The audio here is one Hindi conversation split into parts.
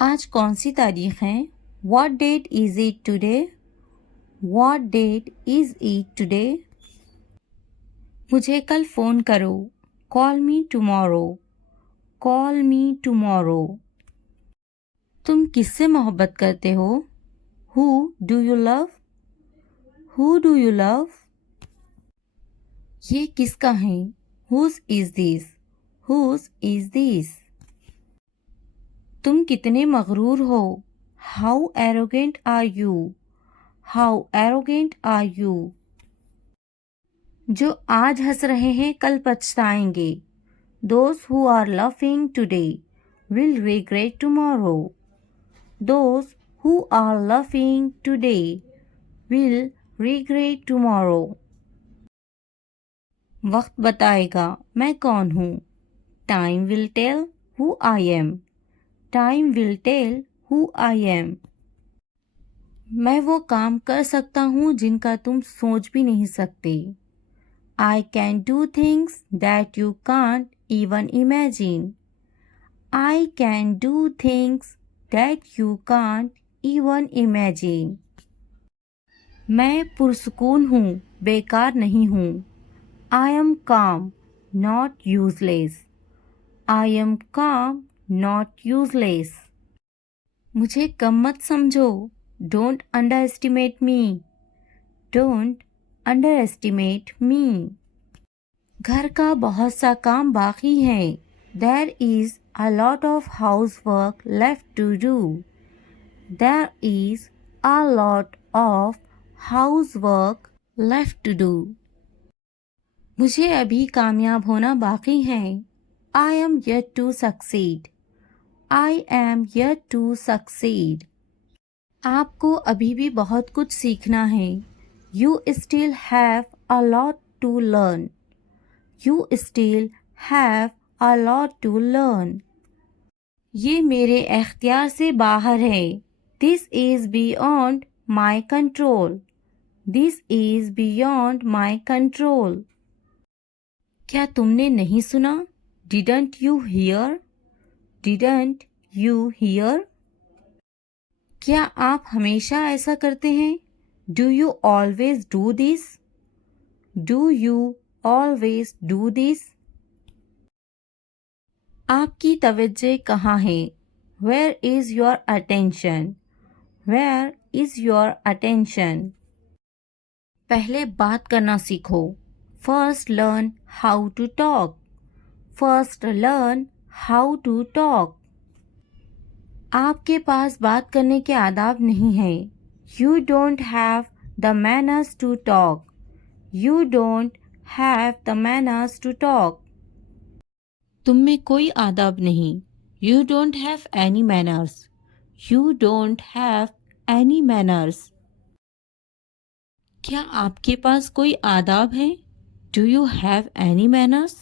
आज कौन सी तारीख है? What date is it today? What date is it today? मुझे कल फ़ोन करो. Call me tomorrow. Call me tomorrow. तुम किससे मोहब्बत करते हो? Who do you love? Who do you love? ये किसका है? Whose is this? Whose is this? तुम कितने मगरूर हो? How arrogant are you? How arrogant are you? जो आज हंस रहे हैं कल पछताएंगे. Those who are laughing today will regret tomorrow. Those who are laughing today will regret tomorrow. वक्त बताएगा मैं कौन हूँ. Time will tell who I am. Time will tell who I am. मैं वो काम कर सकता हूँ जिनका तुम सोच भी नहीं सकते. I can do things that you can't even imagine. I can do things that you can't even imagine. मैं पुरसुकून हूँ, बेकार नहीं हूँ. I am calm, not useless. I am calm, not useless. मुझे कम मत समझो. Don't underestimate me. Don't underestimate me. घर का बहुत सा काम बाकी है. There is a lot of housework left to do. There is a lot of housework left to do. मुझे अभी कामयाब होना बाकी है. I am yet to succeed. I am yet to succeed. आपको अभी भी बहुत कुछ सीखना है. You still have a lot to learn. You still have a lot to learn. ये मेरे इख्तियार से बाहर है. This is beyond my control. This is beyond my control. क्या तुमने नहीं सुना? Didn't you hear? Didn't you hear? क्या आप हमेशा ऐसा करते हैं? Do you always do this? Do you always do this? आपकी तवज्जो कहाँ है? Where is your attention? Where is your attention? पहले बात करना सीखो. First learn how to talk. First learn how to talk. आपके पास बात करने के आदाब नहीं है. You don't have the manners to talk. You don't have the manners to talk. तुम में कोई आदाब नहीं. You don't have any manners. You don't have any manners. क्या आपके पास कोई आदाब है? Do you have any manners?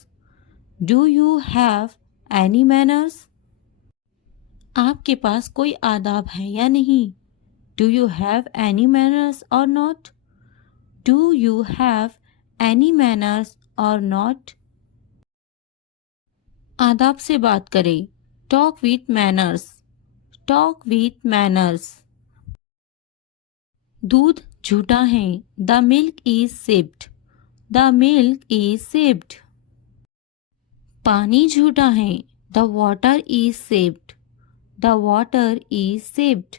Do you have any manners? आपके पास कोई आदाब है या नहीं? Do you have any manners or not? Do you have any manners or not? आदाब से बात करें. Talk with manners. Talk with manners. दूध झूठा है. The milk is sipped. The milk is sipped. पानी झूठा है. The water is sipped. The water is sipped.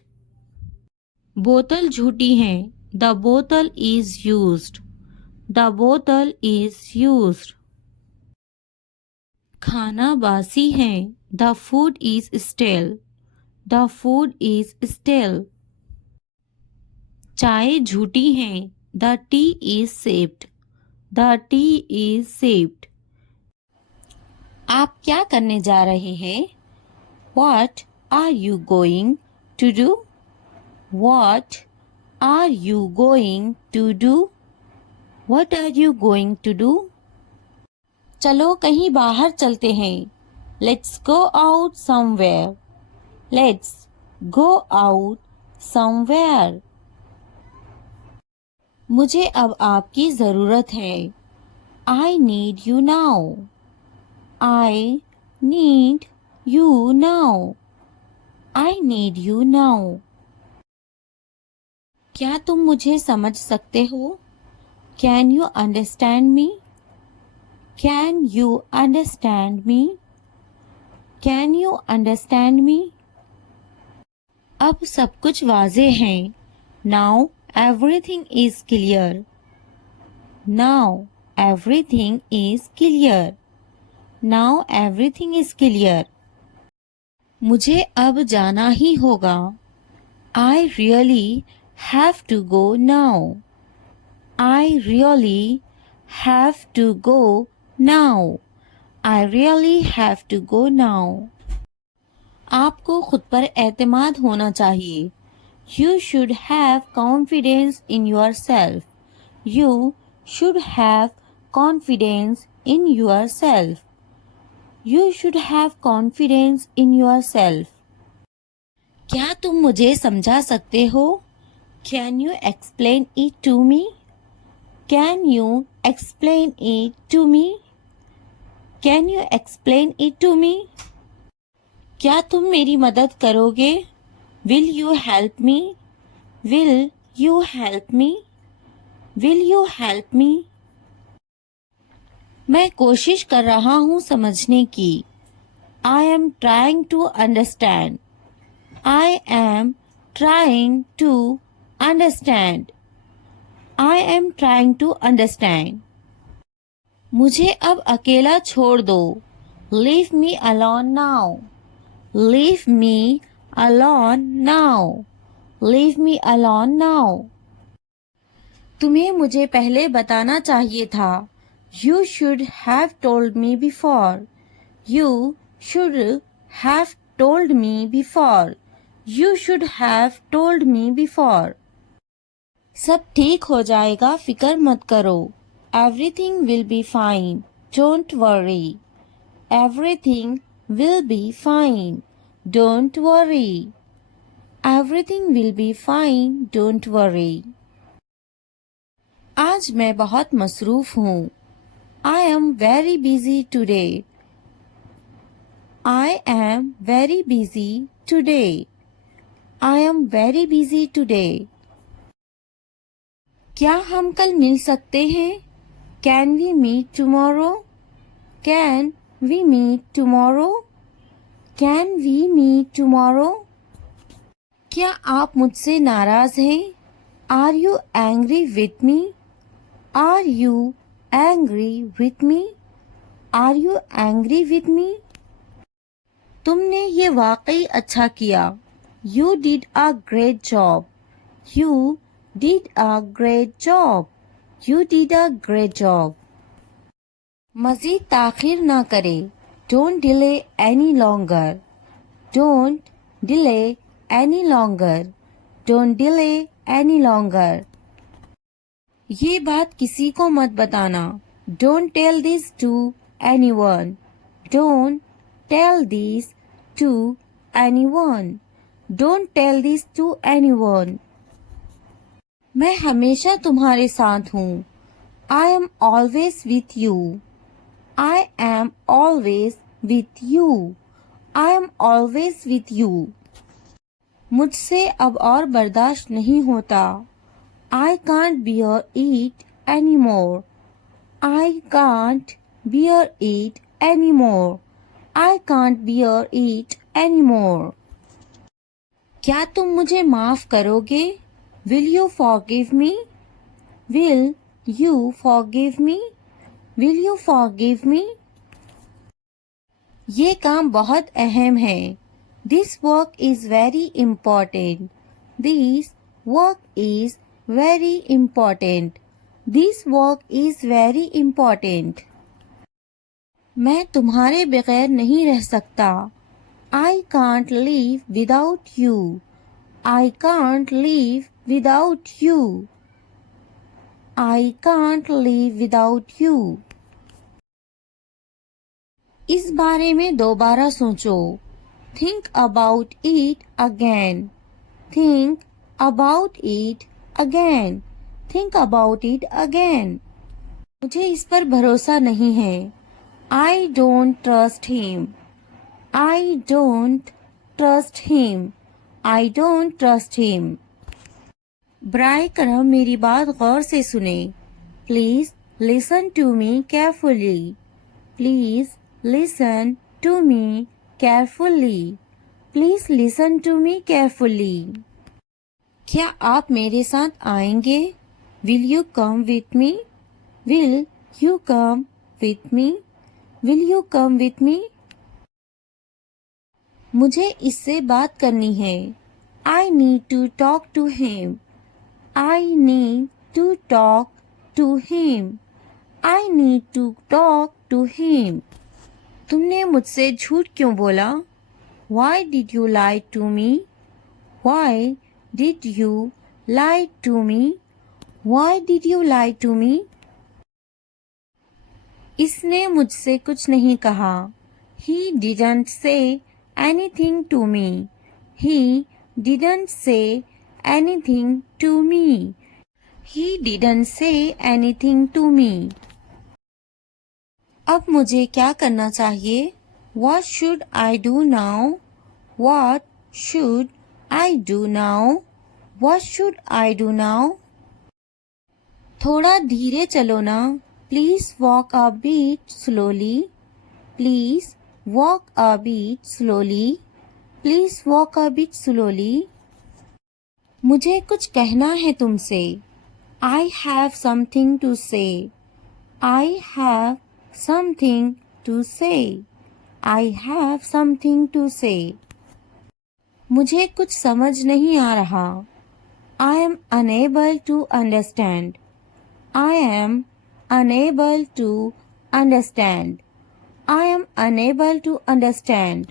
बोतल झूठी है. The bottle is used. The bottle is used. खाना बासी है. The food is stale. The food is stale. चाय झूठी है. The tea is sipped. The tea is sipped. आप क्या करने जा रहे हैं? What are you going to do? What are you going to do? What are you going to do? चलो कहीं बाहर चलते हैं. Let's go out somewhere. Let's go out somewhere. मुझे अब आपकी ज़रूरत है. I need you now. I need you now. I need you now. क्या तुम मुझे समझ सकते हो? Can you understand me? Can you understand me? Can you understand me? अब सब कुछ वाजे है। Now everything is clear. Now everything is clear. Now everything is clear. मुझे अब जाना ही होगा। I really have to go now. I really have to go now. I really have to go now. आपको खुद पर एतमाद होना चाहिए। You should have confidence in yourself. You should have confidence in yourself. You should have confidence in yourself. क्या तुम मुझे समझा सकते हो? Can you explain it to me? Can you explain it to me? Can you explain it to me? क्या तुम मेरी मदद करोगे? Will you help me? Will you help me? Will you help me? मैं कोशिश कर रहा हूँ समझने की। I am trying to understand. I am trying to understand. I am trying to understand. मुझे अब अकेला छोड़ दो। Leave me alone now. Leave me alone now. Leave me alone now. तुम्हें मुझे पहले बताना चाहिए था। You should have told me before. You should have told me before. You should have told me before. सब ठीक हो जाएगा, फिक्र मत करो। Everything will be fine. Don't worry. Everything will be fine. Don't worry. Everything will be fine. Don't worry. आज मैं बहुत मसरूफ हूँ। I am very busy today. I am very busy today. I am very busy today. क्या हम कल मिल सकते हैं? Can we meet tomorrow? Can we meet tomorrow? Can we meet tomorrow? क्या आप मुझसे नाराज हैं? Are you angry with me? Are you angry with me? Are you angry with me? तुमने ये वाकई अच्छा किया। You did a great job. You did a great job. You did a great job. मज़ीद ताख़ीर ना करें। Don't delay any longer. Don't delay any longer. Don't delay any longer. ये बात किसी को मत बताना। Don't tell this to anyone. Don't tell this to anyone. Don't tell this to anyone. मैं हमेशा तुम्हारे साथ हूँ। I am always with you. I am always with you. I am always with you. मुझसे अब और बर्दाश्त नहीं होता। I can't bear it anymore. I can't bear it anymore. I can't bear it anymore. क्या तुम मुझे माफ करोगे? Will you forgive me? Will you forgive me? Will you forgive me? ये काम बहुत अहम है। This work is very important. This work is very important. This work is very important. मैं तुम्हारे बगैर नहीं रह सकता। I can't live without you. I can't live without you. I can't live without you. इस बारे में दोबारा सोचो। Think about it again. Think about it again. Think about it again. मुझे इस पर भरोसा नहीं है। I don't trust him. I don't trust him. I don't trust him. बराए करम मेरी बात गौर से सुने. Please listen to me carefully. Please listen to me carefully. Please listen to me carefully. क्या आप मेरे साथ आएंगे? Will you come with me? Will you come with me? Will you come with me? मुझे इससे बात करनी है. I need to talk to him. I need to talk to him. I need to talk to him. तुमने मुझसे झूठ क्यों बोला? Why did you lie to me? Why did you lie to me? Why did you lie to me? इसने मुझसे कुछ नहीं कहा. He didn't say anything to me. He didn't say anything to me. He didn't say anything to me. अब मुझे क्या करना चाहिए? What should I do now? What should I do now? What should I do now? थोड़ा धीरे चलो ना. Please walk a bit slowly. Please walk a bit slowly. Please walk a bit slowly. मुझे कुछ कहना है तुमसे. I have something to say. I have something to say. I have something to say. मुझे कुछ समझ नहीं आ रहा. I am unable to understand. I am unable to understand. I am unable to understand.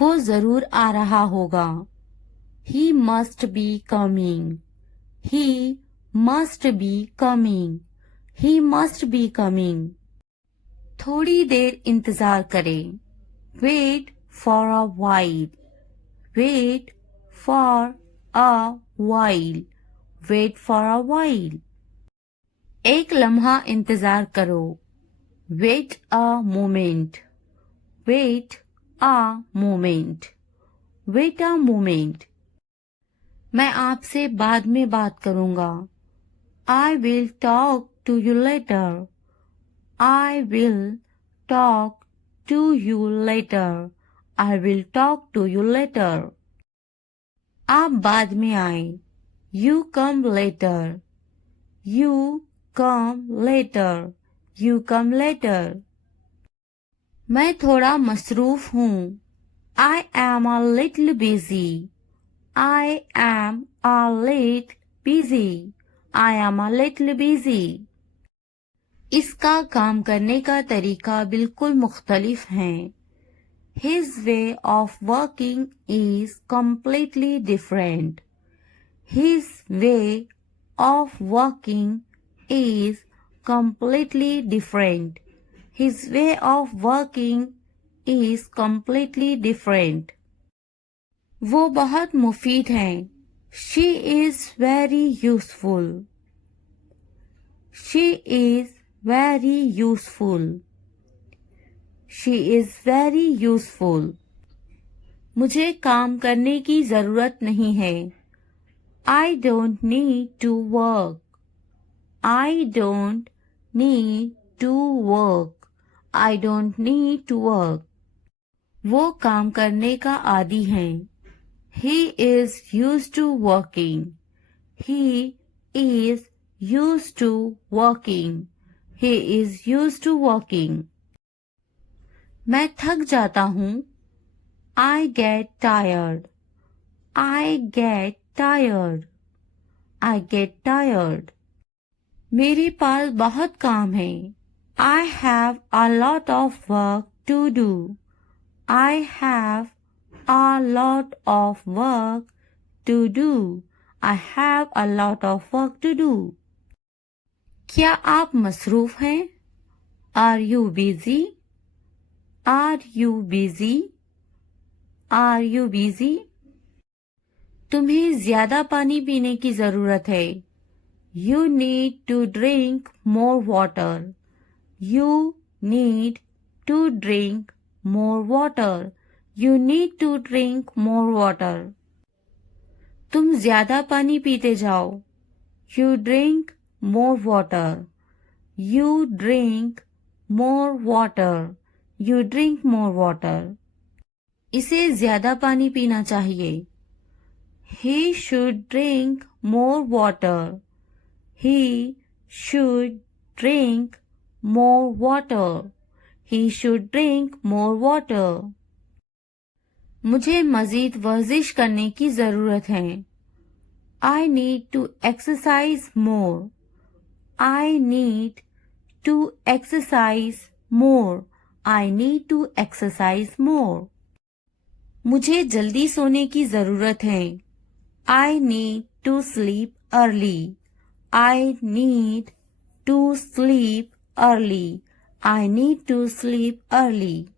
वो जरूर आ रहा होगा. He must be coming. He must be coming. He must be coming. थोड़ी देर इंतजार करें. Wait for a while. Wait for a while. Wait for a while. एक लम्हा इंतजार करो. Wait a moment. Wait a moment. Wait a moment. मैं आपसे बाद में बात करूंगा. I will talk to you later. I will talk to you later. I will talk to you later. आप बाद में आए. You come later. You come later. You come later. मैं थोड़ा मसरूफ हूँ. I am a little busy. I am a little busy. I am a little busy. इसका काम करने का तरीका बिल्कुल मुख्तलिफ है. His way of working is completely different. His way of working is completely different. His way of working is completely different. वो बहुत मुफीद हैं. She is very useful. She is very useful. She is very useful. मुझे काम करने की जरूरत नहीं है. I don't need to work. I don't need to work. I don't need to work. वो काम करने का आदी हैं. He is used to working. He is used to working. He is used to working. मैं थक जाता हूँ. I get tired. I get tired. I get tired. मेरे पास बहुत काम है. I have a lot of work to do. I have a lot of work to do. I have a lot of work to do. क्या आप मसरूफ हैं? Are you busy? Are you busy? Are you busy? तुम्हें ज्यादा पानी पीने की जरूरत है. You need to drink more water. You need to drink more water. You need to drink more water. तुम ज्यादा पानी पीते जाओ. You drink more water. You drink more water. You drink more water. इसे ज्यादा पानी पीना चाहिए. He should drink more water. He should drink more water. He should drink more water. मुझे मजीद वर्जिश करने की जरूरत है. I need to exercise more. I need to exercise more. I need to exercise more. मुझे जल्दी सोने की जरूरत है. I need to sleep early. I need to sleep early. I need to sleep early.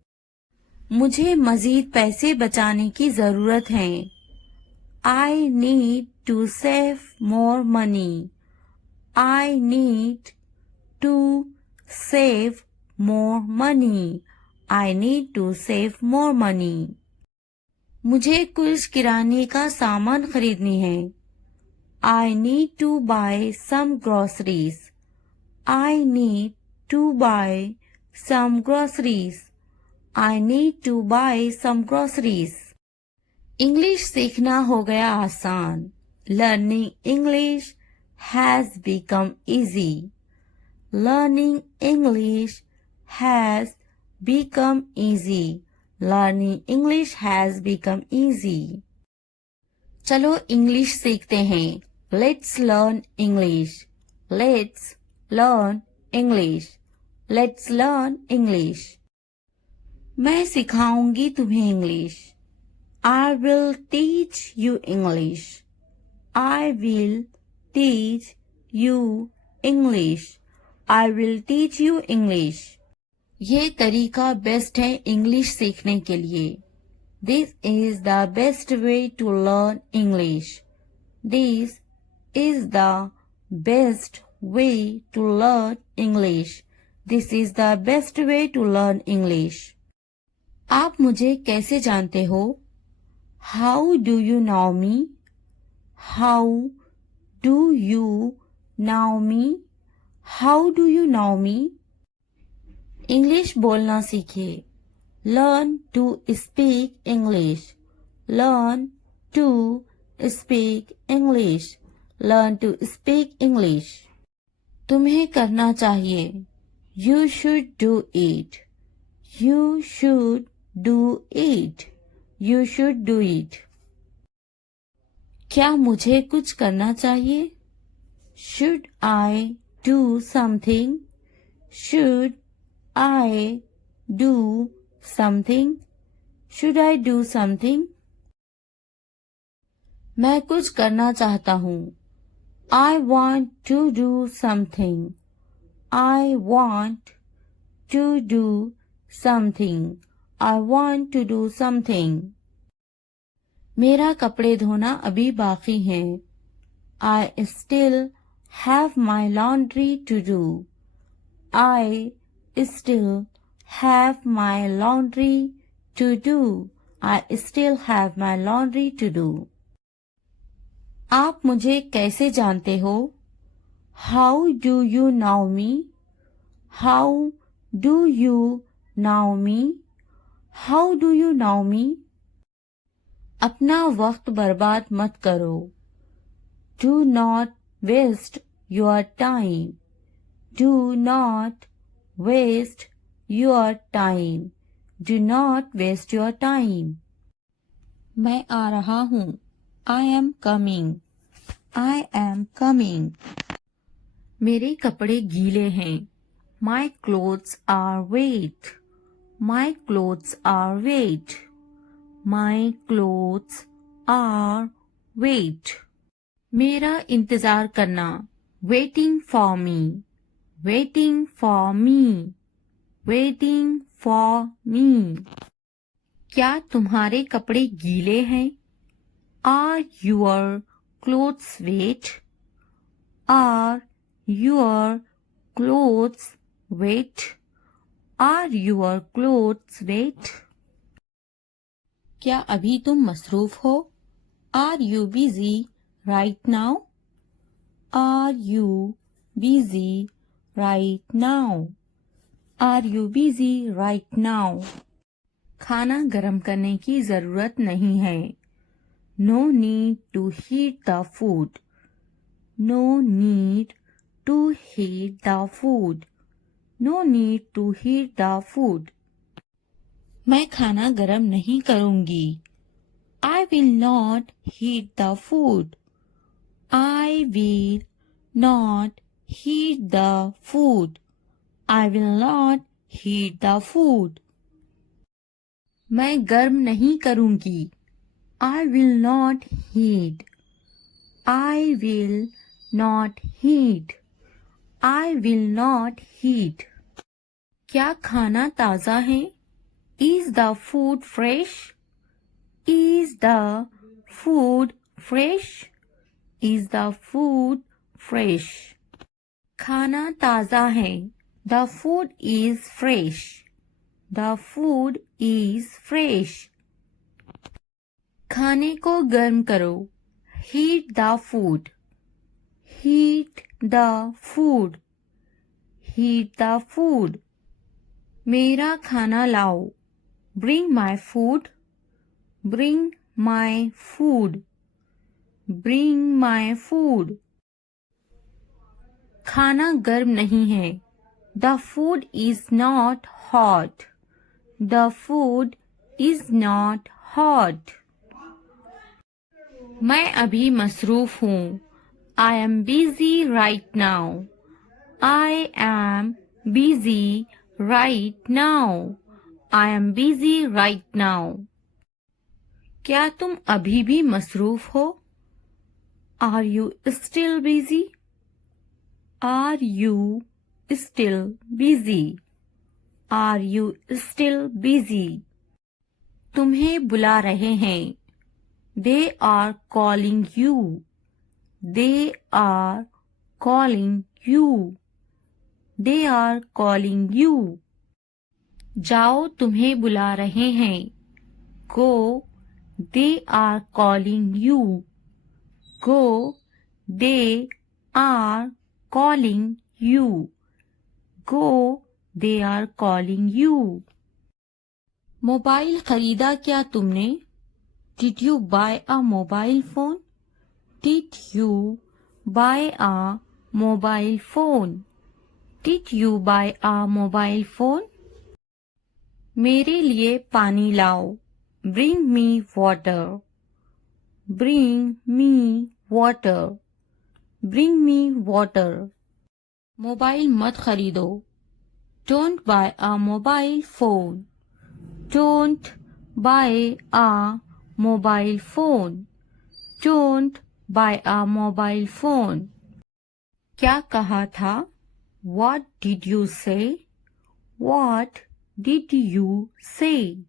मुझे मजीद पैसे बचाने की जरूरत है. I need to save more money. I need to save more money. I need to save more money. मुझे कुछ किराने का सामान खरीदनी है. I need to buy some groceries. I need to buy some groceries. I need to buy some groceries. English सीखना हो गया आसान. Learning English has become easy. Learning English has become easy. Learning English has become easy. चलो इंग्लिश सीखते हैं. Let's learn English. Let's learn English. Let's learn English. मैं सिखाऊंगी तुम्हें English. I will teach you English. I will teach you English. I will teach you English. ये तरीका बेस्ट है इंग्लिश सीखने के लिए. This is the best way to learn English. This is the best way to learn English. This is the best way to learn English. आप मुझे कैसे जानते हो? How do you know me? How do you know me? How do you know me? English बोलना सीखिए. Learn to speak English. Learn to speak English. Learn to speak English. तुम्हें करना चाहिए. You should do it. You should do it. You should do it. क्या मुझे कुछ करना चाहिए? Should I do something? Should I do something? Should I do something? मैं कुछ करना चाहता हूँ. I want to do something. I want to do something. I want to do something. मेरा कपड़े धोना अभी बाकी है. I still have my laundry to do. I still have my laundry to do. I still have my laundry to do. आप मुझे कैसे जानते हो? How do you know me? How do you know me? How do you know me? अपना वक्त बर्बाद मत करो. Do not waste your time. Do not waste your time. Do not waste your time. मैं आ रहा हूँ. I am coming. I am coming. मेरे कपड़े गीले हैं. My clothes are wet. My clothes are wet. My clothes are wet. मेरा इंतजार करना. Waiting for me. Waiting for me. Waiting for me. क्या तुम्हारे कपड़े गीले हैं? Are your clothes wet? Are your clothes wet? Are your clothes wet? क्या अभी तुम मसरूफ हो? Are you busy right now? Are you busy right now? Are you busy right now? खाना गर्म करने की जरूरत नहीं है। No need to heat the food. No need to heat the food. No need to heat the food. मैं खाना गर्म नहीं करूंगी। I will not heat the food. I will not heat the food. I will not heat the food. मैं गर्म नहीं करूंगी। I will not heat. I will not heat. I will not heat. क्या खाना ताज़ा है? Is the food fresh? Is the food fresh? Is the food fresh? खाना ताज़ा है। The food is fresh. The food is fresh. खाने को गर्म करो। Heat the food. Heat the food. Heat the food. मेरा खाना लाओ। Bring my food. Bring my food. Bring my food. खाना गर्म नहीं है। The food is not hot. The food is not hot. मैं अभी मसरूफ हूँ। I am busy right now. I am busy right now. I am busy right now. क्या तुम अभी भी मसरूफ हो? Are you still busy? Are you still busy? Are you still busy? तुम्हें बुला रहे हैं। They are calling you. They are calling you. They are calling you. जाओ तुम्हें बुला रहे हैं। Go. They are calling you. Go. They are calling you. Go. They are calling you. Mobile खरीदा क्या तुमने? Did you buy a mobile phone? Did you buy a mobile phone? Did you buy a mobile phone? मेरे लिए पानी लाओ। Bring me water. Bring me water. Bring me water. Mobile मत खरीदो। Don't buy a mobile phone. Don't buy a mobile phone. Don't buy a mobile phone. क्या कहा था? What did you say? What did you say?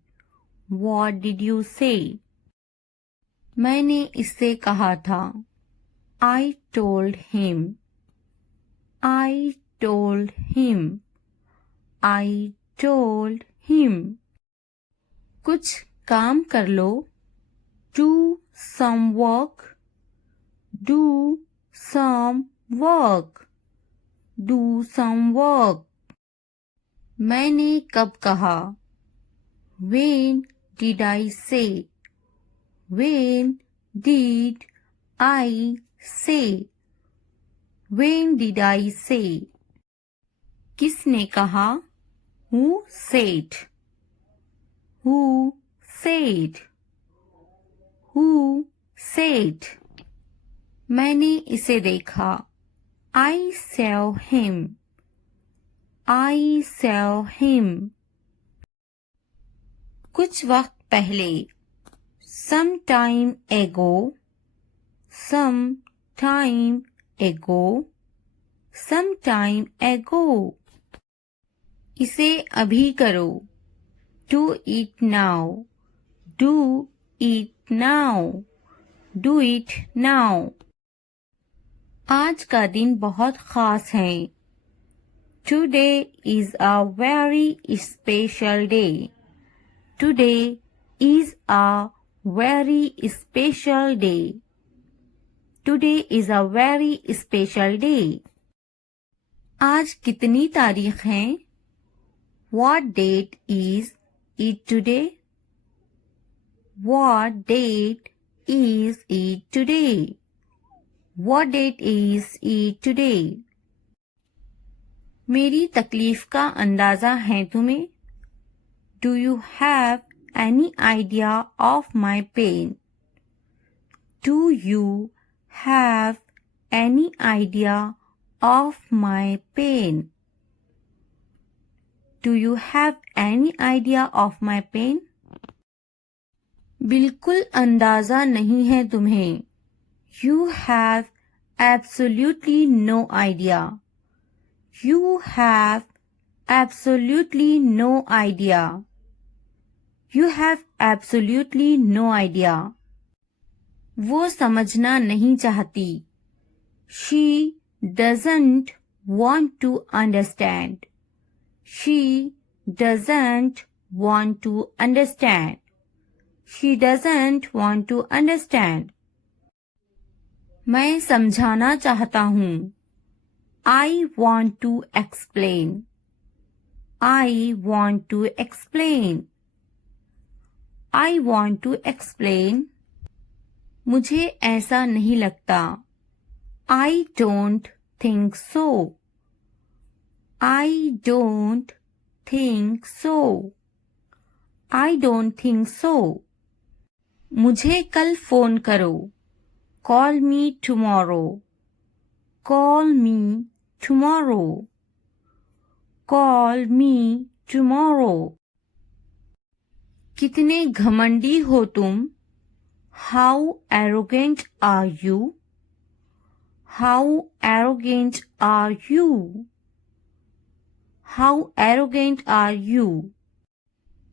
What did you say? मैंने इससे कहा था। I told him. I told him. I told him. कुछ काम कर लो। Do some work. Do some work. Do some work. मैंने कब कहा? When did I say? When did I say? When did I say? किसने कहा? Who said? Who said? Who said? मैंने इसे देखा। I saw him. I saw him. कुछ वक्त पहले। Some time ago. Some time ago. Some time ago. इसे अभी करो। Do it now. Do it now. Do it now. आज का दिन बहुत खास है। Today is a very special day. Today is a very special day. Today is a very special day. आज कितनी तारीख है? What date is it today? What date is it today? What date is it today? मेरी तकलीफ का अंदाजा है तुम्हें? Do you have any idea of my pain? Do you have any idea of my pain? Do you have any idea of my pain? बिल्कुल अंदाजा नहीं है तुम्हें. You have absolutely no idea. You have absolutely no idea. You have absolutely no idea. वो समझना नहीं चाहती. She doesn't want to understand. She doesn't want to understand. She doesn't want to understand. मैं समझाना चाहता हूँ. I want to explain. I want to explain. I want to explain. मुझे ऐसा नहीं लगता. I don't think so. I don't think so. I don't think so. मुझे कल फोन करो. Call me tomorrow. Call me tomorrow. Call me tomorrow. कितने घमंडी हो तुम? How arrogant are you? How arrogant are you? How arrogant are you?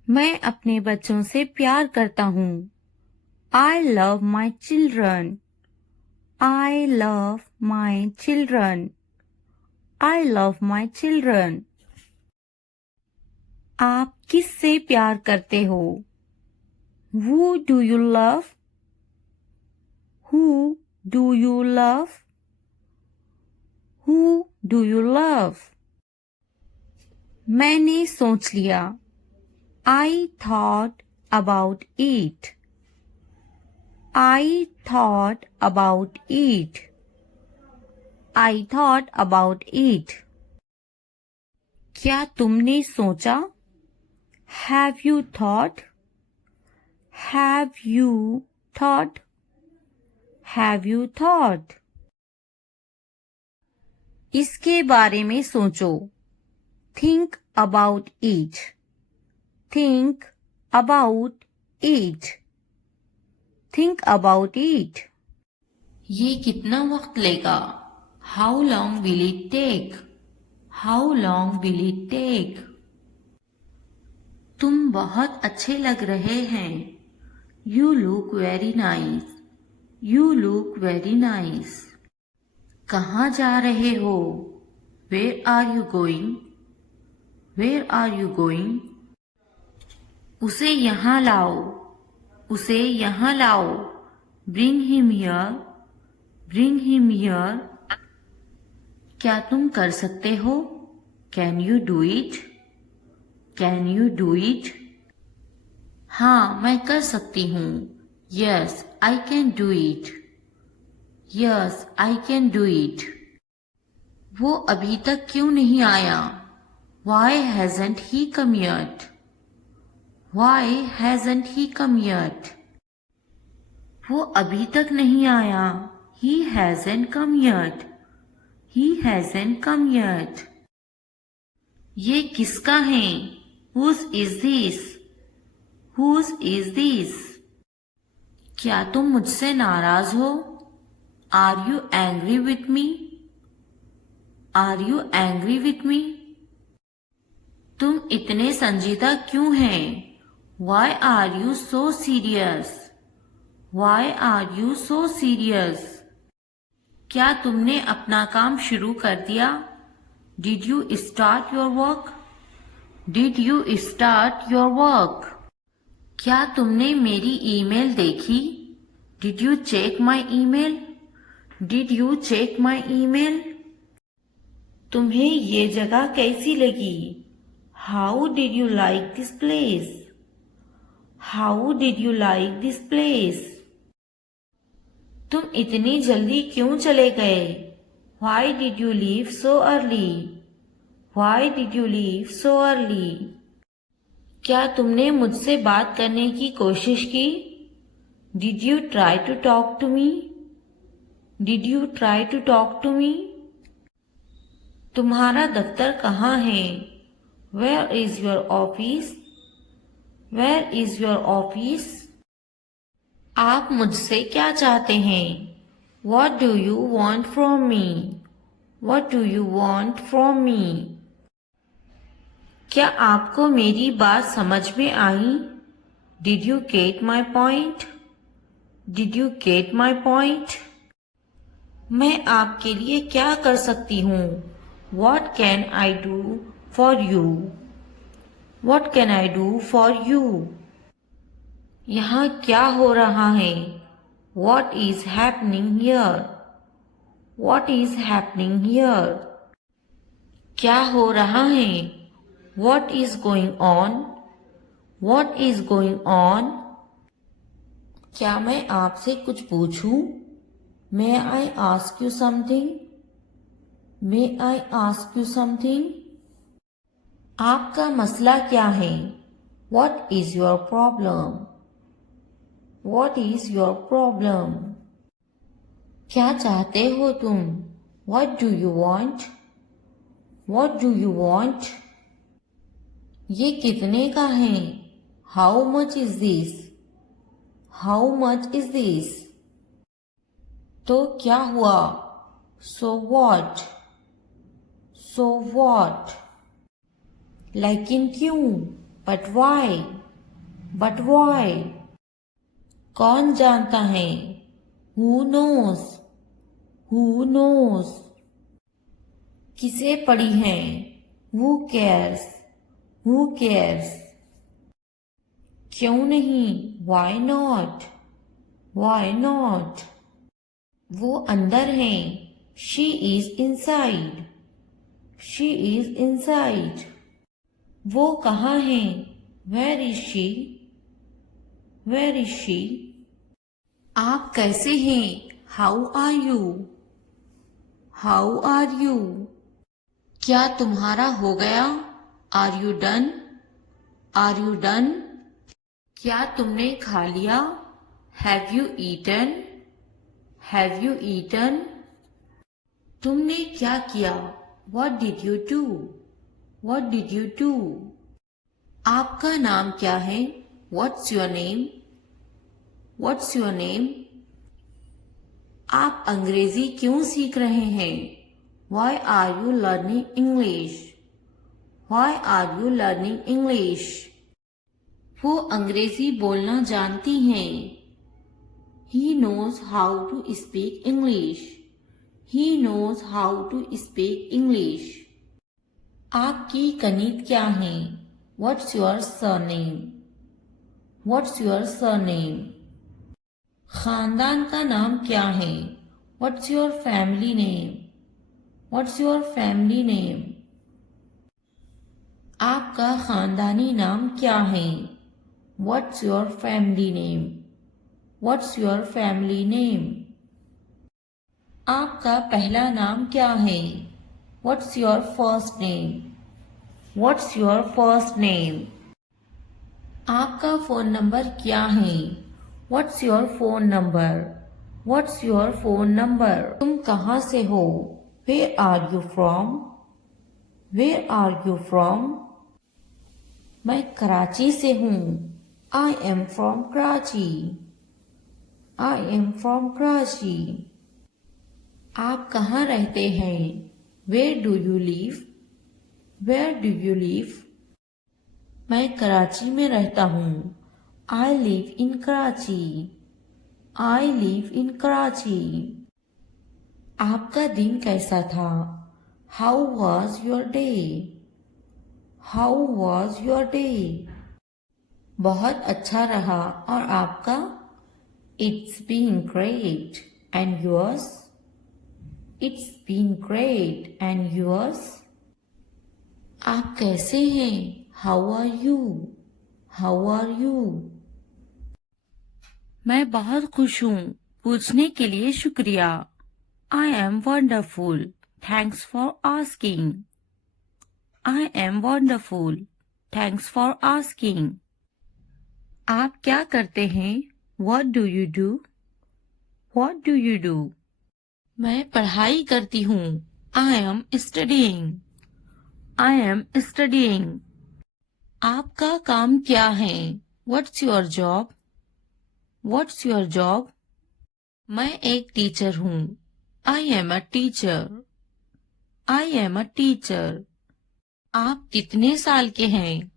मैं अपने बच्चों से प्यार करता हूँ. I love my children. I love my children. I love my children. आप किससे प्यार करते हो? Who do you love? Who do you love? Who do you love? मैंने सोच लिया. I thought about it. I thought about it. I thought about it. क्या तुमने सोचा? Have you thought? Have you thought? Have you thought? इसके बारे में सोचो. Think about it. Think about it. Think about it. ये कितना वक्त लेगा? How long will it take? How long will it take? तुम बहुत अच्छे लग रहे हैं. You look very nice. You look very nice. कहाँ जा रहे हो? Where are you going? Where are you going? उसे यहाँ लाओ. उसे यहाँ लाओ. Bring him here. Bring him here. क्या तुम कर सकते हो? Can you do it? Can you do it? हाँ, मैं कर सकती हूँ. Yes, I can do it. Yes, I can do it. वो अभी तक क्यों नहीं आया? Why hasn't he come yet? Why hasn't he come yet? वो अभी तक नहीं आया. He hasn't come yet. He hasn't come yet. ये किसका है? Whose is this? Whose is this? क्या तुम मुझसे नाराज हो? Are you angry with me? Are you angry with me? तुम इतने संजीदा क्यों हैं? Why are you so serious? Why are you so serious? क्या तुमने अपना काम शुरू कर दिया? Did you start your work? Did you start your work? क्या तुमने मेरी ईमेल देखी? Did you check my email? Did you check my email? तुम्हें ये जगह कैसी लगी? How did you like this place? How did you like this place? तुम इतनी जल्दी क्यों चले गए? Why did you leave so early? Why did you leave so early? क्या तुमने मुझसे बात करने की कोशिश की? Did you try to talk to me? Did you try to talk to me? तुम्हारा दफ्तर कहाँ है? Where is your office? Where is your office? आप मुझसे क्या चाहते हैं? What do you want from me? What do you want from me? क्या आपको मेरी बात समझ में आई? Did you get my point? Did you get my point? मैं आपके लिए क्या कर सकती हूँ? What can I do for you? What can I do for you? यहाँ क्या हो रहा है? What is happening here? What is happening here? क्या हो रहा है? What is going on? What is going on? क्या मैं आपसे कुछ पूछूं? May I ask you something? May I ask you something? आपका मसला क्या है? What is your problem? What is your problem? क्या चाहते हो तुम? What do you want? What do you want? ये कितने का है? How much is this? How much is this? तो क्या हुआ? So what? So what? लेकिन क्यों? But why? But why? कौन जानता है? Who knows? Who knows? किसे पड़ी है? Who cares? Who cares? क्यों नहीं? Why not? Why not? वो अंदर है. She is inside. She is inside. वो कहाँ है? Where is she? Where is she? आप कैसे हैं? How are you? How are you? क्या तुम्हारा हो गया? Are you done? Are you done? क्या तुमने खा लिया? Have you eaten? Have you eaten? तुमने क्या किया? What did you do? What did you do? आपका नाम क्या है? What's your name? What's your name? आप अंग्रेजी क्यों सीख रहे हैं? Why are you learning English? Why are you learning English? वो अंग्रेजी बोलना जानती हैं. He knows how to speak English. He knows how to speak English. आपकी कनीत क्या है? What's your surname? What's your surname? खानदान का नाम क्या है? What's your family name? What's your family name? आपका खानदानी नाम क्या है? What's your family name? What's your family name? आपका पहला नाम क्या है? What's your first name? What's your first name? आपका फोन नंबर क्या है? What's your phone number? What's your phone number? तुम कहाँ से हो? Where are you from? Where are you from? मैं कराची से हूँ. I am from Karachi. I am from Karachi. आप कहाँ रहते हैं? Where do you live? Where do you live? मैं कराची में रहता हूँ. I live in Karachi. I live in Karachi. आपका दिन कैसा था? How was your day? How was your day? बहुत अच्छा रहा और आपका? It's been great. And yours? It's been great. And yours? आप कैसे हैं? How are you? How are you? मैं बहुत खुश हूँ। पूछने के लिए शुक्रिया। I am wonderful. Thanks for asking. I am wonderful. Thanks for asking. आप क्या करते हैं? What do you do? What do you do? मैं पढ़ाई करती हूँ। I am studying. I am studying. आपका काम क्या है? What's your job? What's your job? मैं एक टीचर हूँ। I am a teacher. I am a teacher. आप कितने साल के हैं?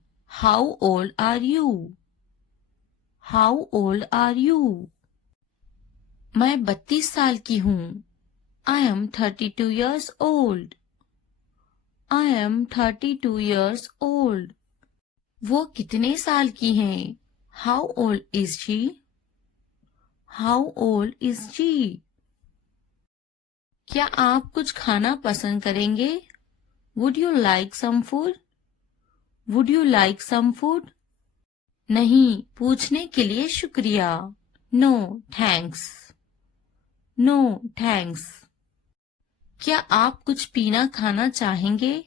How old are you? How old are you? मैं 32 साल की हूँ। I am 32 years old. I am 32 years old. वो कितने साल की हैं? How old is she? How old is she? क्या आप कुछ खाना पसंद करेंगे? Would you like some food? Would you like some food? नहीं, पूछने के लिए शुक्रिया। No, thanks. No, thanks. क्या आप कुछ पीना खाना चाहेंगे?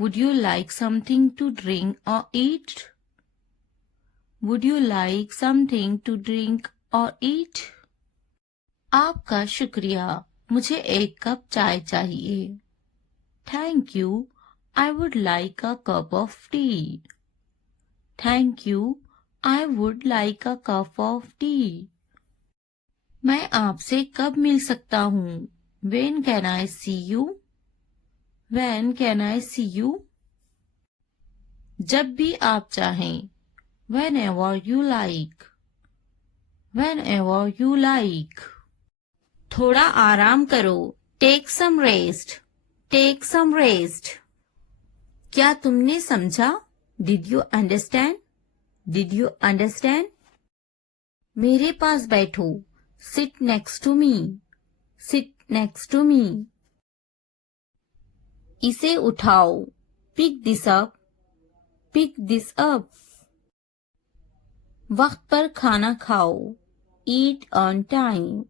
Would you like something to drink or eat? Would you like something to drink or eat? आपका शुक्रिया। मुझे एक कप चाय चाहिए। Thank you. I would like a cup of tea. Thank you. I would like a cup of tea. मैं आपसे कब मिल सकता हूँ? When can I see you? When can I see you? जब भी आप चाहें। Whenever you like. Whenever you like. थोड़ा आराम करो। Take some rest. Take some rest. क्या तुमने समझा? Did you understand? Did you understand? मेरे पास बैठो। Sit next to me. Sit next to me. इसे उठाओ। Pick this up. Pick this up. वक्त पर खाना खाओ। Eat on time.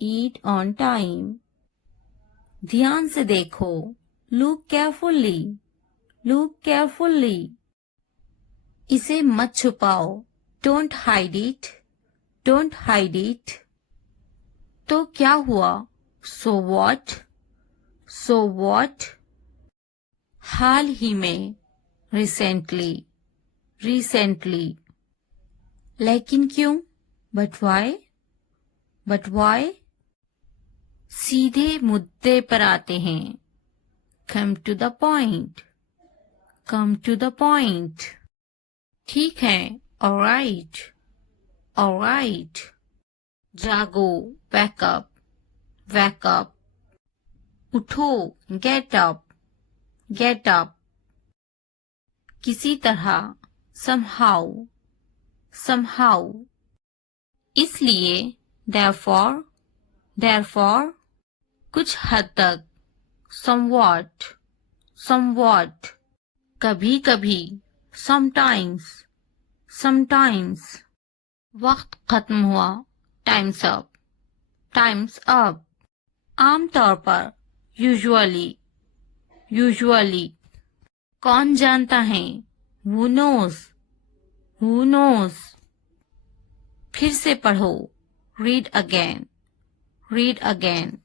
Eat on time. ध्यान से देखो। Look carefully. Look carefully. इसे मत छुपाओ। Don't hide it. Don't hide it. तो क्या हुआ? So what? So what? हाल ही में। Recently. Recently. लेकिन क्यों? But why? But why? सीधे मुद्दे पर आते हैं। Come to the point. Come to the point. ठीक है। All right. All right. जागो। Wake up. Wake up. उठो। Get up. Get up. किसी तरह। Somehow. Somehow. इसलिए। Therefore. Therefore. कुछ हद तक। Somewhat. Somewhat. कभी कभी। Sometimes. Sometimes. वक्त खत्म हुआ। Time's up. Time's up. आमतौर पर। Usually. Usually. कौन जानता है? Who knows? Who knows? फिर से पढ़ो। Read again. Read again.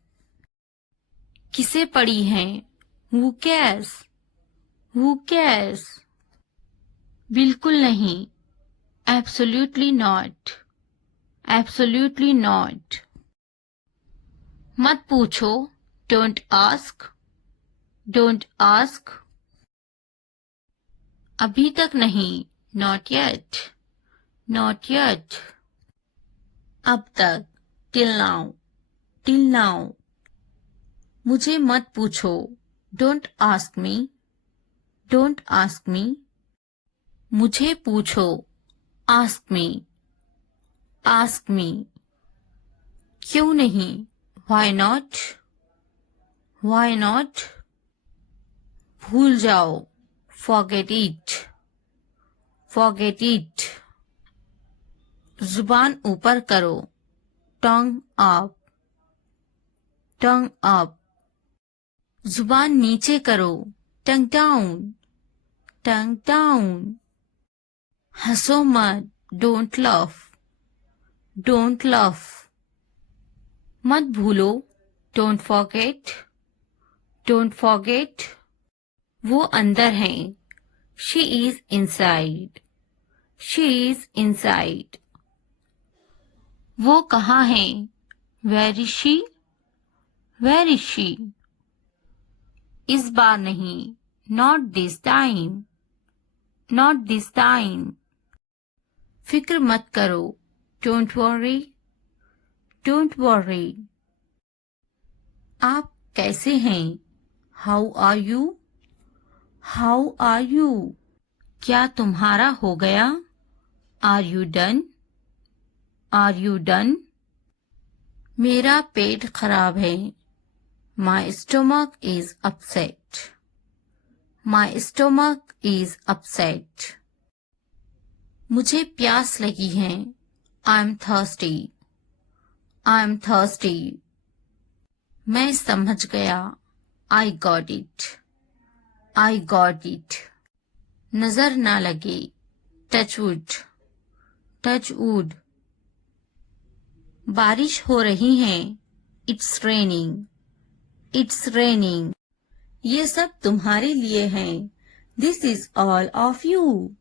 किसे पढ़ी है? Who cares? Who cares? बिल्कुल नहीं। Absolutely not. Absolutely not. मत पूछो। Don't ask. Don't ask. अभी तक नहीं। Not yet. Not yet. अब तक। Till now. Till now. मुझे मत पूछो। Don't ask me. Don't ask me. मुझे पूछो, आस्क मी, आस्क मी। क्यों नहीं, व्हाई नॉट, व्हाई नॉट। भूल जाओ, फॉरगेट इट, फॉरगेट इट। जुबान ऊपर करो, टंग अप, टंग अप। जुबान नीचे करो, टंग डाउन, टंग डाउन। हंसो मत, डोंट लफ, डोंट लफ। मत भूलो, डोंट फॉरगेट, डोंट फॉरगेट। वो अंदर है, she is inside, she is inside. वो कहाँ है, where is she, where is she. इस बार नहीं, not this time, not this time. फिक्र मत करो, डोंट वरी, डोंट वरी। आप कैसे हैं, how are you, how are you. क्या तुम्हारा हो गया, are you done, are you done. मेरा पेट खराब है, my stomach is upset, my stomach is upset. मुझे प्यास लगी है, I am thirsty, I am thirsty. मैं समझ गया, I got it, I got it. नजर ना लगे, टच वुड, टच वुड। बारिश हो रही है, इट्स रेनिंग, इट्स रेनिंग। ये सब तुम्हारे लिए है, this is all of you,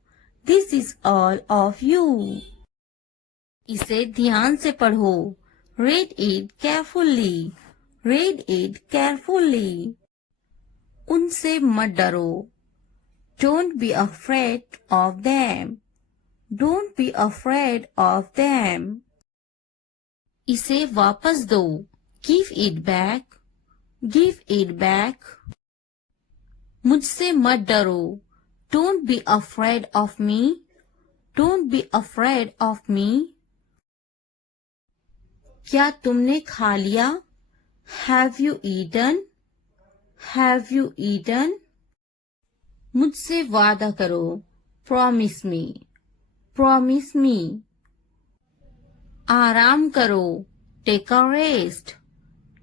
this is all of you. इसे ध्यान से पढ़ो, read it carefully, read it carefully. उनसे मत डरो, don't be afraid of them, don't be afraid of them. इसे वापस दो, give it back, give it back. मुझसे मत डरो, don't be afraid of me, don't be afraid of me. क्या तुमने खा लिया, have you eaten, have you eaten. मुझसे वादा करो, प्रॉमिस मी, प्रॉमिस मी। आराम करो, take a rest,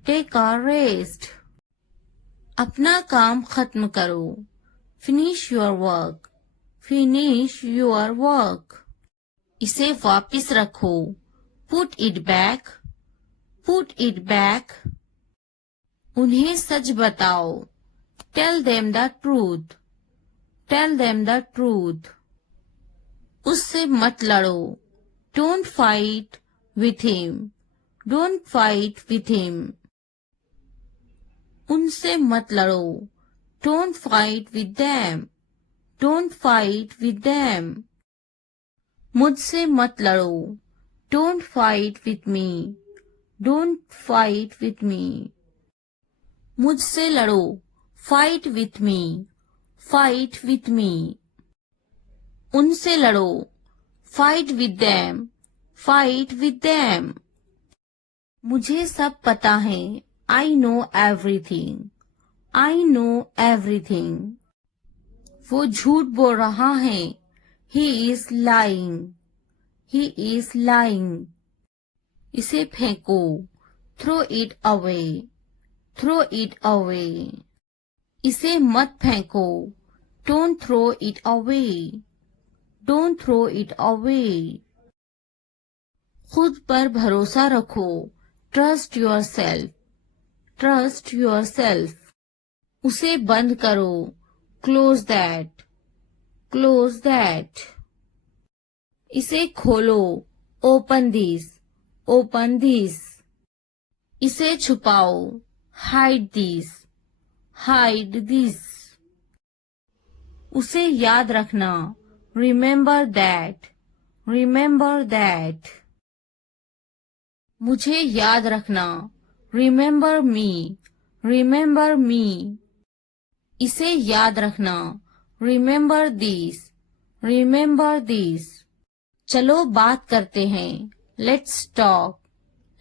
take a rest. अपना काम खत्म करो, finish your work, finish your work. इसे वापस रखो, put it back, put it back. उन्हें सच बताओ, tell them the truth, tell them the truth. उससे मत लड़ो, don't fight with him, don't fight with him. उनसे मत लड़ो, don't fight with them, don't fight with them. मुझसे मत लड़ो, don't fight with me, don't fight with me. मुझसे लड़ो, fight with me, fight with me. उनसे लड़ो, fight with them, fight with them. मुझे सब पता है, I know everything, I know everything. वो झूठ बोल रहा है, he is lying, he is lying. इसे फेंको, throw it away, throw it away. इसे मत फेंको, don't throw it away, don't throw it away. खुद पर भरोसा रखो, trust your self, trust your self. उसे बंद करो, क्लोज दैट, क्लोज दैट। इसे खोलो, ओपन दिस, ओपन दिस। इसे छुपाओ, हाइड दिस, हाइड दिस। उसे याद रखना, रिमेंबर दैट, रिमेंबर दैट। मुझे याद रखना, रिमेंबर मी, रिमेंबर मी। इसे याद रखना, रिमेंबर दिस, रिमेंबर दिस। चलो बात करते हैं। Let's talk.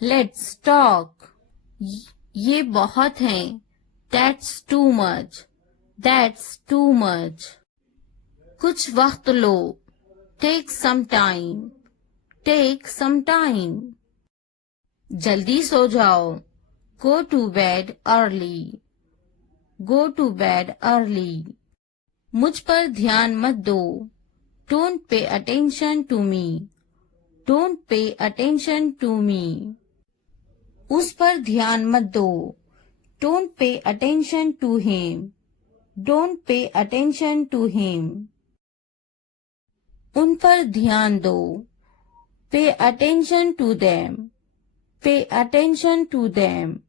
Let's talk. ये बहुत है। That's too much. That's too much. कुछ वक्त लो। Take some time. Take some time. जल्दी सो जाओ। Go to bed early. Go to bed early. मुझ पर ध्यान मत दो। Don't pay attention to me. Don't pay attention to me. उस पर ध्यान मत दो। Don't pay attention to him. Don't pay attention to him. उन पर ध्यान दो। Pay attention to them. Pay attention to them.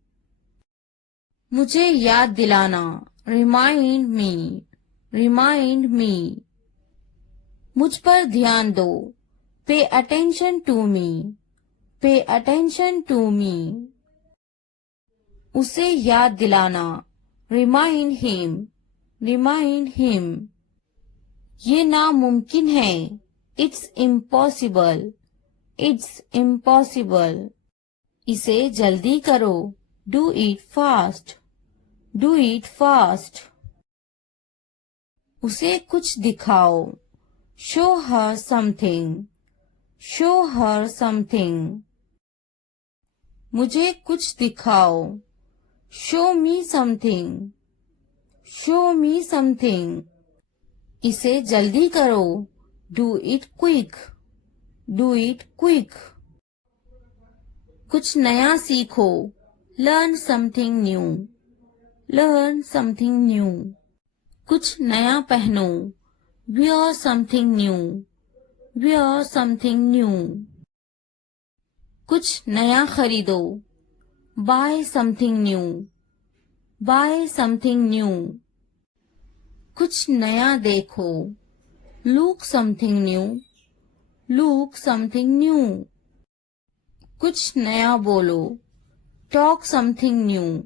मुझे याद दिलाना। Remind me. Remind me. मुझ पर ध्यान दो। पे अटेंशन टू मी। पे अटेंशन टू मी। उसे याद दिलाना। Remind him. Remind him. ये नामुमकिन है। It's impossible. It's impossible. इसे जल्दी करो। Do it fast. Do it fast. उसे कुछ दिखाओ। Show her something. Show her something. मुझे कुछ दिखाओ। Show me something. Show me something. इसे जल्दी करो। Do it quick. Do it quick. कुछ नया सीखो। Learn something new. Learn something new. कुछ नया पहनो। Wear something new. Wear something new. कुछ नया खरीदो। Buy something new. Buy something new. कुछ नया देखो। Look something new. Look something new. कुछ नया बोलो। Talk something new.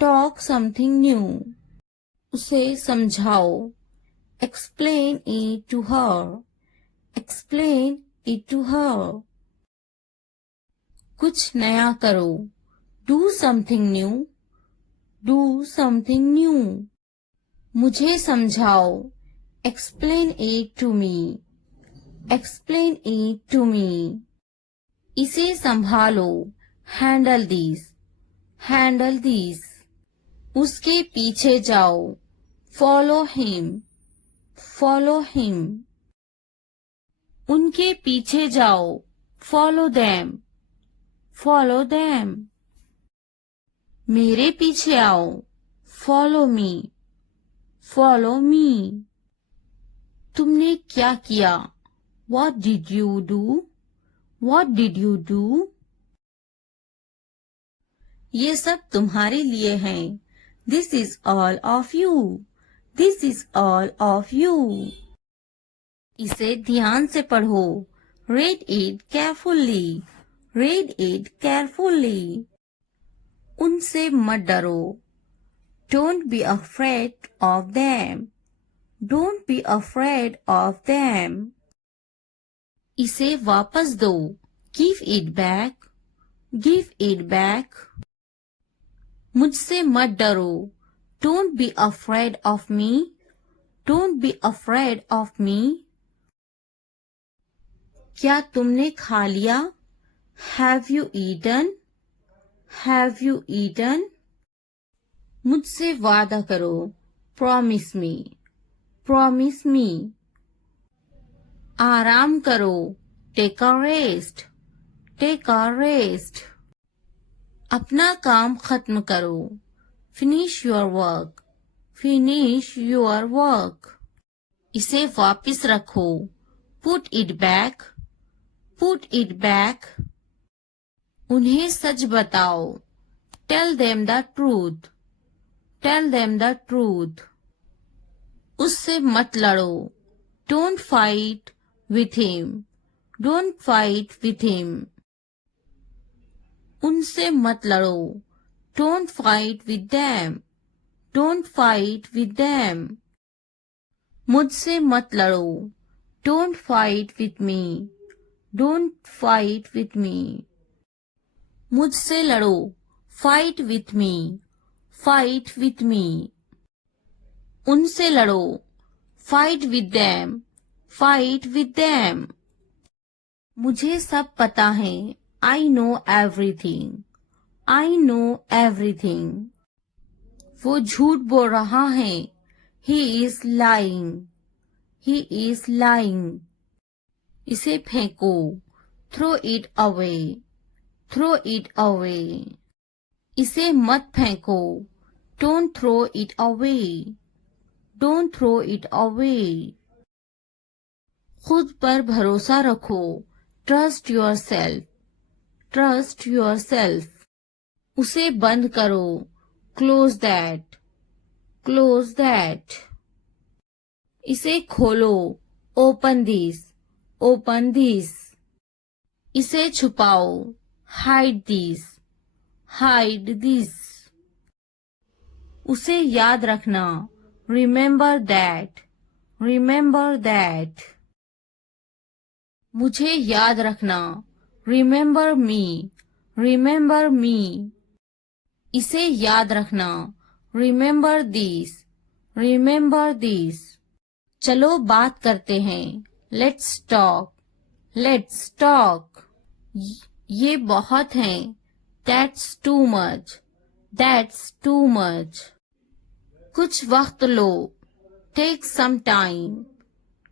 Talk something new. उसे समझाओ। Explain it to her. Explain it to her. कुछ नया करो। Do something new. Do something new. मुझे समझाओ। Explain it to me. Explain it to me. इसे संभालो। Handle this. Handle this. उसके पीछे जाओ। Follow him. Follow him. उनके पीछे जाओ। Follow them. Follow them. मेरे पीछे आओ। Follow me. Follow me. तुमने क्या किया? What did you do? What did you do? ये सब तुम्हारे लिए है। This is all of you. This is all of you. इसे ध्यान से पढ़ो। Read it carefully. Read it carefully. उनसे मत डरो। Don't be afraid of them. Don't be afraid of them. इसे वापस दो। Give it back. Give it back. मुझसे मत डरो। Don't be afraid of me. Don't be afraid of me. क्या तुमने खा लिया? Have you eaten? Have you eaten? मुझसे वादा करो। Promise me. Promise me. आराम करो। Take a rest. Take a rest. अपना काम खत्म करो। Finish your work. Finish your work. इसे वापस रखो। Put it back. Put it back. उन्हें सच बताओ। Tell them the truth. Tell them the truth. उससे मत लड़ो। Don't fight with him. Don't fight with him. उनसे मत लड़ो। Don't fight with them. Don't fight with them. मुझसे मत लड़ो। Don't fight with me, don't fight with me. मुझसे लड़ो, fight with me, fight with me. उनसे लड़ो, fight with them, fight with them. मुझे सब पता है, I know everything, I know everything. वो झूठ बोल रहा है, he is lying, he is lying. इसे फेंको, throw it away, throw it away. इसे मत फेंको, don't throw it away, don't throw it away. खुद पर भरोसा रखो, trust your self, trust your self. उसे बंद करो, क्लोज दैट, क्लोज दैट। इसे खोलो, ओपन दिस, ओपन दिस। इसे छुपाओ, हाइड दिस, हाइड दिस। उसे याद रखना, रिमेंबर दैट, रिमेंबर दैट। मुझे याद रखना, रिमेंबर मी, रिमेंबर मी। इसे याद रखना, रिमेंबर दिस, रिमेंबर दिस। चलो बात करते हैं, लेट्स टॉक, लेट्स टॉक। ये बहुत है, that's too much, that's too much. कुछ वक्त लो, take some time,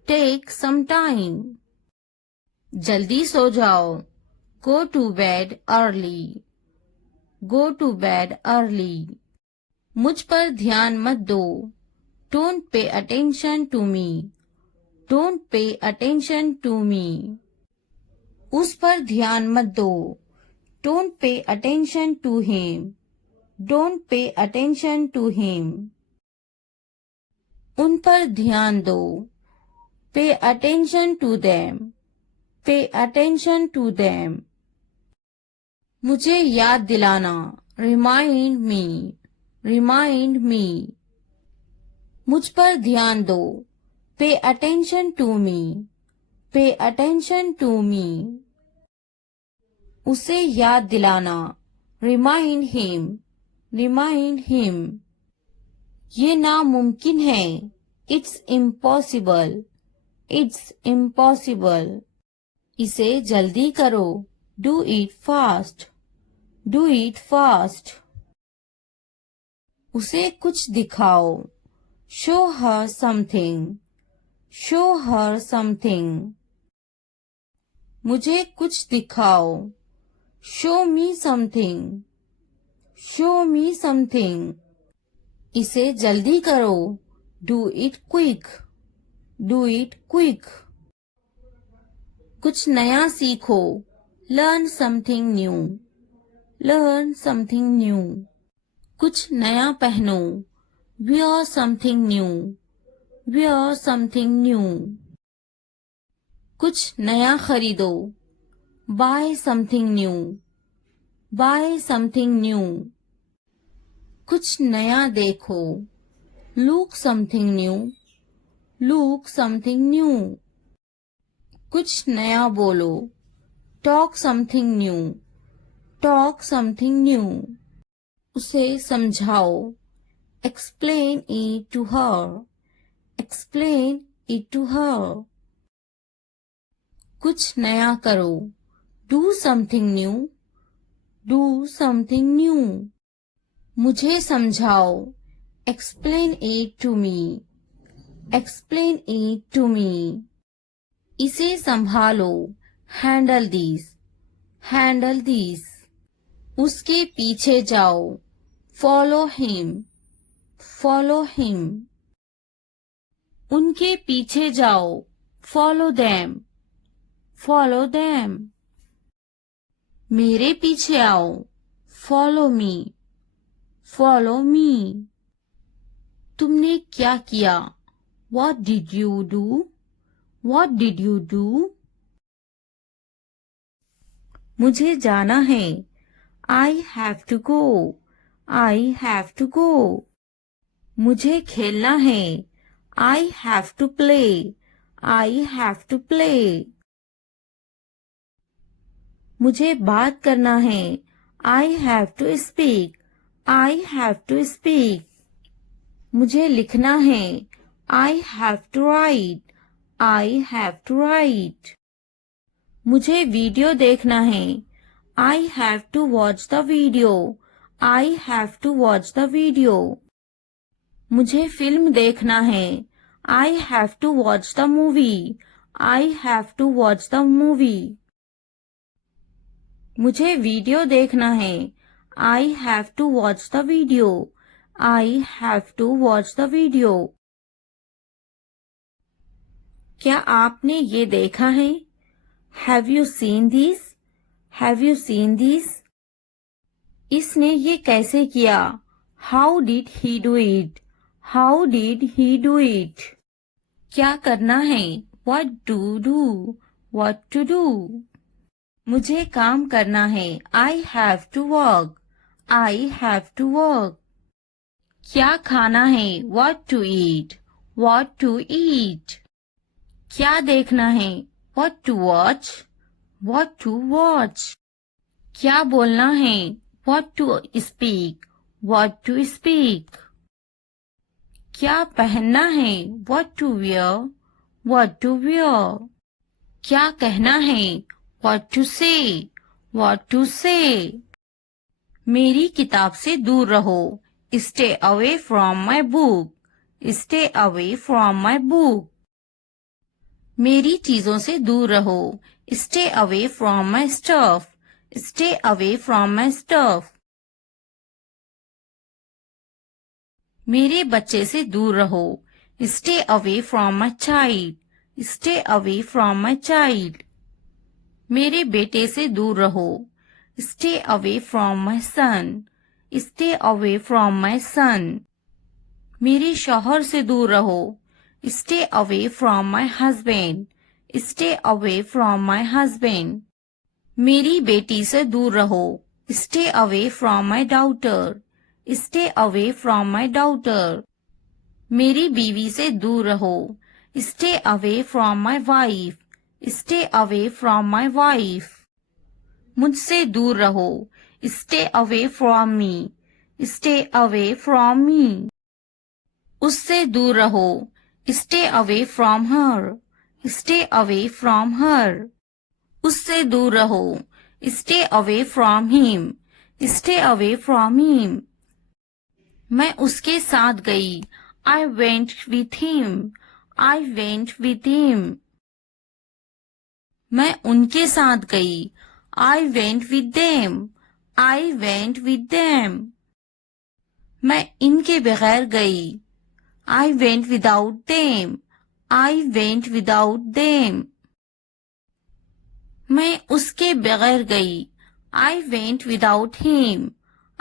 take some time. जल्दी सो जाओ, go to bed early, go to bed early. मुझ पर ध्यान मत दो, don't pay attention to me, don't pay attention to me. उस पर ध्यान मत दो, don't pay attention to him, don't pay attention to him. उन पर ध्यान दो, pay attention to them, pay attention to them. मुझे याद दिलाना, रिमाइंड मी, रिमाइंड मी। मुझ पर ध्यान दो, पे अटेंशन टू मी, पे अटेंशन टू मी। उसे याद दिलाना, रिमाइंड हिम, रिमाइंड हिम। ये नामुमकिन है, इट्स इम्पॉसिबल, इट्स इम्पॉसिबल। इसे जल्दी करो, do it fast, do it fast. उसे कुछ दिखाओ, show her something, show her something. मुझे कुछ दिखाओ, show me something, show me something. इसे जल्दी करो, do it quick, do it quick. कुछ नया सीखो, learn something new, learn something new. कुछ नया पहनो, wear something new, wear something new। कुछ नया खरीदो, buy something new, buy something new। कुछ नया देखो, look something new, look something new। कुछ नया बोलो, talk something new, talk something new। उसे समझाओ, explain it to her, explain it to her। कुछ नया करो, do something new, do something new। मुझे समझाओ, explain it to me, explain it to me। इसे संभालो, handle this, handle this। उसके पीछे जाओ, follow him, follow him। उनके पीछे जाओ, follow them, follow them। मेरे पीछे आओ, follow me, follow me। तुमने क्या किया, what did you do, what did you do। मुझे जाना है, I have to go, I have to go। मुझे खेलना है, I have to play, I have to play. मुझे बात करना है. I have to speak. I have to speak. मुझे लिखना है. I have to write. I have to write. मुझे वीडियो देखना है. I have to watch the video. I have to watch the video. मुझे फिल्म देखना है. I have to watch the movie. I have to watch the movie. मुझे वीडियो देखना है. I have to watch the video. I have to watch the video. क्या आपने ये देखा है? Have you seen this? Have you seen this? इसने ये कैसे किया? How did he do it? How did he do it? क्या करना है? What to do? What to do? मुझे काम करना है. I have to work. I have to work. क्या खाना है? What to eat? What to eat? क्या देखना है? What to watch? What to watch? क्या बोलना है? What to speak? What to speak? क्या पहनना है? What to wear? What to wear? क्या कहना है? What to say? What to say? मेरी किताब से दूर रहो. Stay away from my book. Stay away from my book. मेरी चीजों से दूर रहो. Stay away from my stuff. Stay away from my stuff. मेरे बच्चे से दूर रहो. Stay away from my child. Stay away from my child. मेरे बेटे से दूर रहो. Stay away from my son. Stay away from my son. मेरे शौहर से दूर रहो. Stay away from my husband. Stay away from my husband. मेरी बेटी से दूर रहो. Stay away from my daughter. Stay away from my daughter. मेरी बीवी से दूर रहो. Stay away from my wife. Stay away from my wife. मुझसे दूर रहो. Stay away from me. Stay away from me. उससे दूर रहो. Stay away from her. Stay away from her. उससे दूर रहो. Stay away from him. Stay away from him. मैं उसके साथ गई. I went with him. I went with him. मैं उनके साथ गई. I went with them. I went with them. मैं इनके बगैर गई. I went without them. I went without them. मैं उसके बगैर गई. I went without him.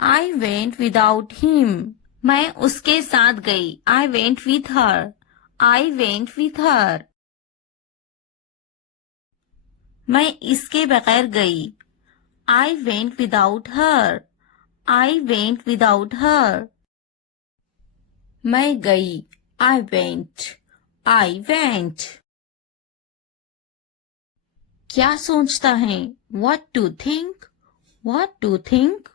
I went without him. मैं उसके साथ गई. I went with her. I went with her. मैं इसके बगैर गई. I went without her. I went without her. मैं गई. I went. I went. क्या सोचता है? What to think? What to think?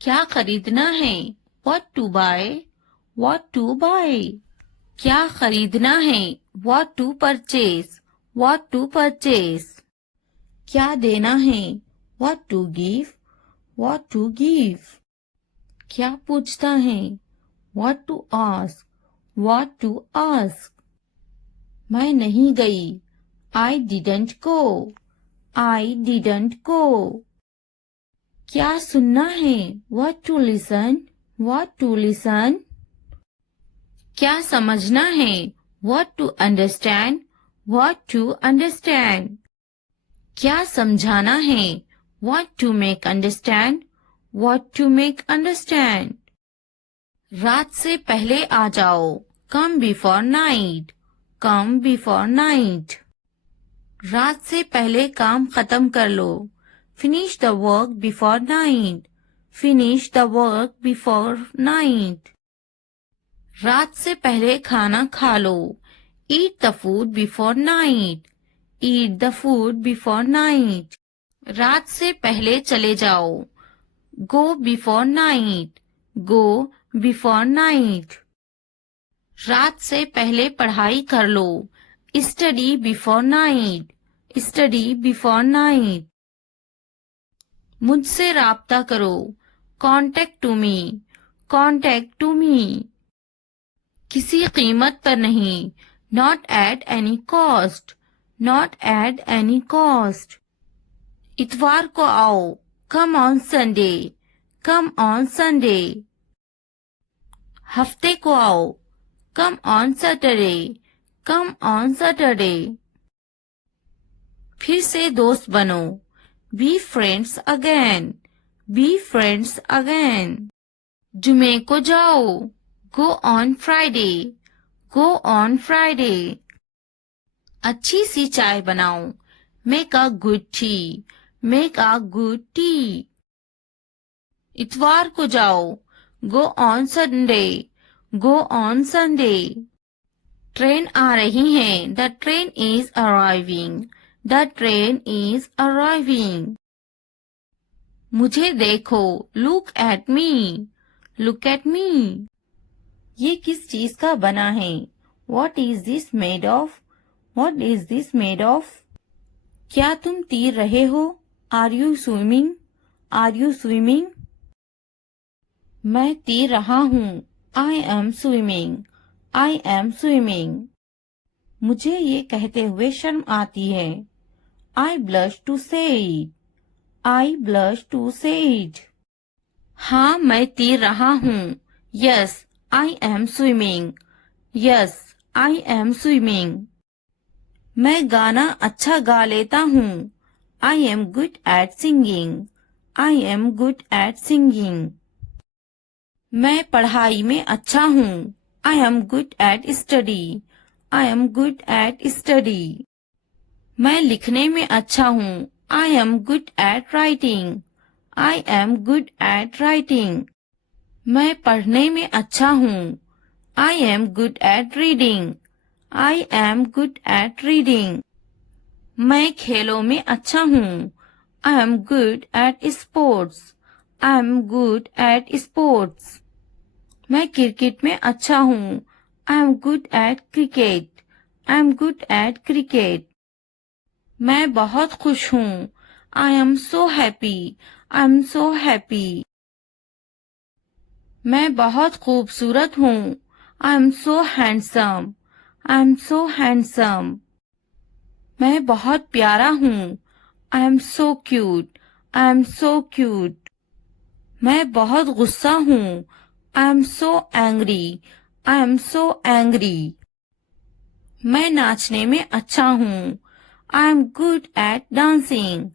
क्या खरीदना है? What to buy? What to buy? क्या खरीदना है? What to purchase? What to purchase? क्या देना है? What to give? What to give? क्या पूछता है? What to ask? What to ask? मैं नहीं गई. I didn't go. I didn't go. क्या सुनना है? What to listen? What to listen? क्या समझना है? What to understand? What to understand? क्या समझाना है? What to make understand? What to make understand? रात से पहले आ जाओ. Come before night. Come before night. रात से पहले काम खत्म कर लो. Finish the work before night. Finish the work before night. रात से पहले खाना खा लो. Eat the food before night. Eat the food before night. रात से पहले चले जाओ. Go before night. Go before night. रात से पहले पढ़ाई कर लो. Study before night. Study before night. मुझसे राब्ता करो. Contact to me. Contact to me. किसी कीमत पर नहीं. Not at any cost. Not at any cost. इतवार को आओ. Come on Sunday. Come on Sunday. हफ्ते को आओ. Come on Saturday. Come on Saturday. फिर से दोस्त बनो. Be friends again. Be friends again. जुमे को जाओ. Go on Friday. Go on Friday. अच्छी सी चाय बनाओ. Make a good tea. Make a good tea. इतवार को जाओ. Go on Sunday. Go on Sunday. Train आ रही है. The train is arriving. The train is arriving. मुझे देखो. Look at me. Look at me. ये किस चीज का बना है? What is this made of? What is this made of? क्या तुम तैर रहे हो? Are you swimming? Are you swimming? मैं तैर रहा हूँ. I am swimming. I am swimming. मुझे ये कहते हुए शर्म आती है. I blush to say it. I blush to say it. हाँ मैं तैर रहा हूँ. Yes, I am swimming. Yes, I am swimming. मैं गाना अच्छा गा लेता हूँ. I am good at singing. I am good at singing. मैं पढ़ाई में अच्छा हूँ. I am good at study. I am good at study. मैं लिखने में अच्छा हूँ. I am good at writing. I am good at writing. मैं पढ़ने में अच्छा हूँ. I am good at reading. I am good at reading. मैं खेलों में अच्छा हूँ. I am good at sports. I am good at sports. मैं क्रिकेट में अच्छा हूँ. I am good at cricket. I am good at cricket. मैं बहुत खुश हूँ. I am so happy. I am so happy. मैं बहुत खूबसूरत हूँ. I am so handsome. I am so handsome. मैं बहुत प्यारा हूँ. I am so cute. I am so cute. मैं बहुत गुस्सा हूँ. I am so angry. I am so angry. मैं नाचने में अच्छा हूँ. I am good at dancing.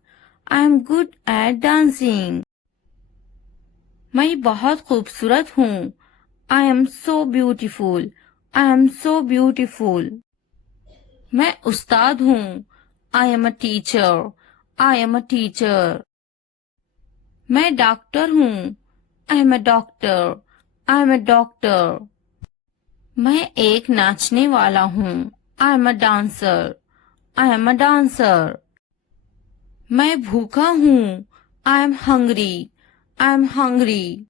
I am good at dancing. मैं बहुत खूबसूरत हूँ. I am so beautiful. I am so beautiful. मैं उस्ताद हूँ. I am a teacher. I am a teacher. मैं डॉक्टर हूँ. I am a doctor. I am a doctor. मैं एक नाचने वाला हूँ. I am a dancer. I am a dancer. मैं भूखा हूँ. I am hungry. I am hungry.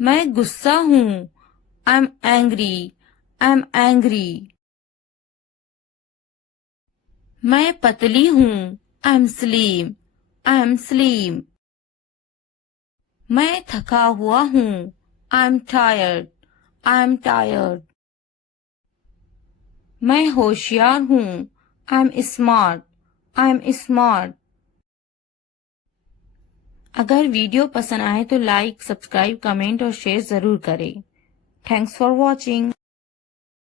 मैं गुस्सा हूँ. I am angry. I am angry. मैं पतली हूँ. I am slim. I am slim. मैं थका हुआ हूँ. I am tired. I am tired. मैं होशियार हूँ. I am smart. I am smart. अगर वीडियो पसंद आए तो लाइक, सब्सक्राइब, कमेंट और शेयर जरूर करें. Thanks for watching.